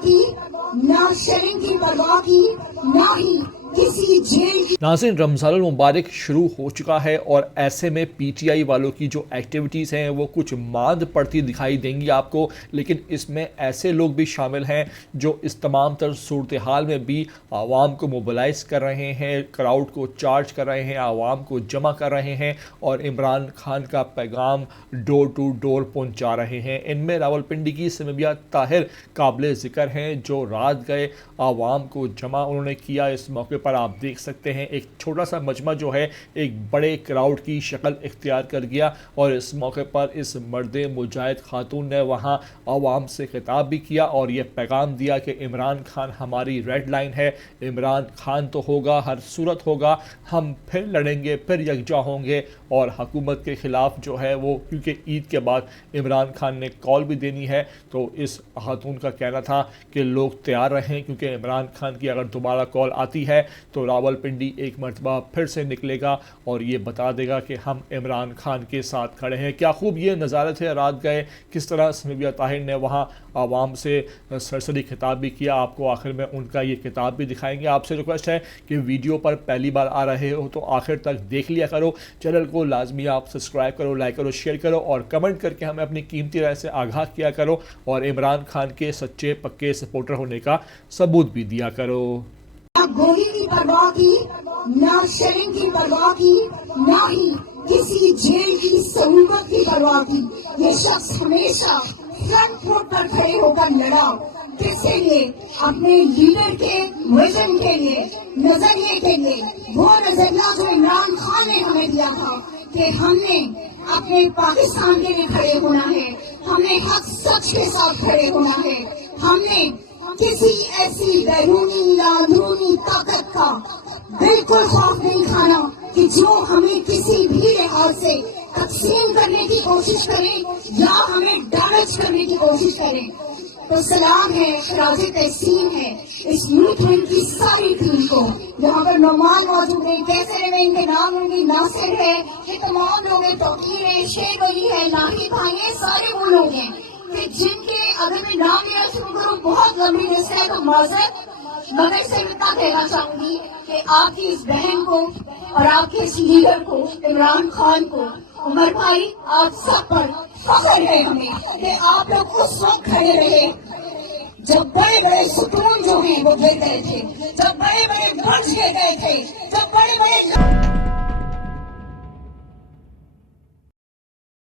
की, ना शर्म की परवाह की, ना ही किसी जेल की। नाज़रीन, रमज़ानुल मुबारक शुरू हो चुका है और ऐसे में पीटीआई वालों की जो एक्टिविटीज़ हैं वो कुछ मांद पड़ती दिखाई देंगी आपको, लेकिन इसमें ऐसे लोग भी शामिल हैं जो इस तमाम तर सूरत हाल में भी आवाम को मोबिलाइज़ कर रहे हैं, क्राउड को चार्ज कर रहे हैं, आवाम को जमा कर रहे हैं और इमरान खान का पैगाम डोर टू डोर पहुँचा रहे हैं। इनमें रावलपिंडी की समीबिया ताहिर काबिल ज़िक्र हैं, जो रात गए आवाम को जमा उन्होंने किया। इस मौके पर आप देख सकते हैं एक छोटा सा मजमा जो है एक बड़े क्राउड की शक्ल इख्तियार कर गया और इस मौके पर इस मर्द मुजाहिद खातून ने वहाँ आवाम से खिताब भी किया और ये पैगाम दिया कि इमरान खान हमारी रेड लाइन है, इमरान खान तो होगा, हर सूरत होगा, हम फिर लड़ेंगे, फिर यकजा होंगे और हुकूमत के ख़िलाफ़ जो है वो, क्योंकि ईद के बाद इमरान खान ने कॉल भी देनी है, तो इस खातून का कहना था कि लोग तैयार रहें क्योंकि इमरान खान की अगर दोबारा कॉल आती है तो रावलपिंडी एक मरतबा फिर से निकलेगा और ये बता देगा कि हम इमरान खान के साथ खड़े हैं। क्या खूब ये नज़ारे थे रात गए, किस तरह समीबिया ताहिर ने वहाँ आवाम से सरसरी खिताब भी किया। आपको आखिर में उनका ये किताब भी दिखाएंगे। आपसे रिक्वेस्ट है कि वीडियो पर पहली बार आ रहे हो तो आखिर तक देख लिया करो, चैनल को लाजमी आप सब्सक्राइब करो, लाइक करो, शेयर करो और कमेंट करके हमें अपनी कीमती राय से आगाह किया करो और इमरान खान के सच्चे पक्के सपोर्टर होने का सबूत भी दिया करो। ना गोली की परवाह की, ना शर्म की परवाह की, ना ही किसी जेल की सहूलत की परवाह की। ये शख्स हमेशा फ्रंट फुट पर खड़े होकर लड़ा। किसके लिए? अपने लीडर के विजन के लिए, नजरिए के लिए। वो नजरिया जो इमरान खान ने हमें दिया था कि हमने अपने पाकिस्तान के लिए खड़े होना है, हमने हक सच के साथ खड़े होना है, हमने किसी ऐसी बैरूनी या अंदरूनी ताकत का बिल्कुल खौफ नहीं खाना कि जो हमें किसी भी लिहाज से तकसीम करने की कोशिश करे या हमें डैमेज करने की कोशिश करे। तो सलाम है, खराज तहसीन है इस मूवमेंट की सारी टीम को। यहाँ पर नौमान मौजूद है, कैसे में इनके नाम होंगे, नासिर है, ये तमाम लोग हैं, तौकीर है, शेर वली है, नाहिद भाई है, सारे वो लोग हैं कि जिनके अगर मैं नाम लिया शुरू करूँ बहुत लंबी लिस्ट है तो माजरत, मगर से इतना कहना चाहूंगी कि आपकी इस बहन को और आपके इस लीडर को इमरान खान को, उमर भाई, आप सब पर फख्र है हमें कि आप लोग उस वक्त खड़े रहे जब बड़े बड़े सुतून जो हैं वो गिर गए थे, जब बड़े बड़े बुर्ज गिर गए थे, जब बड़े बड़े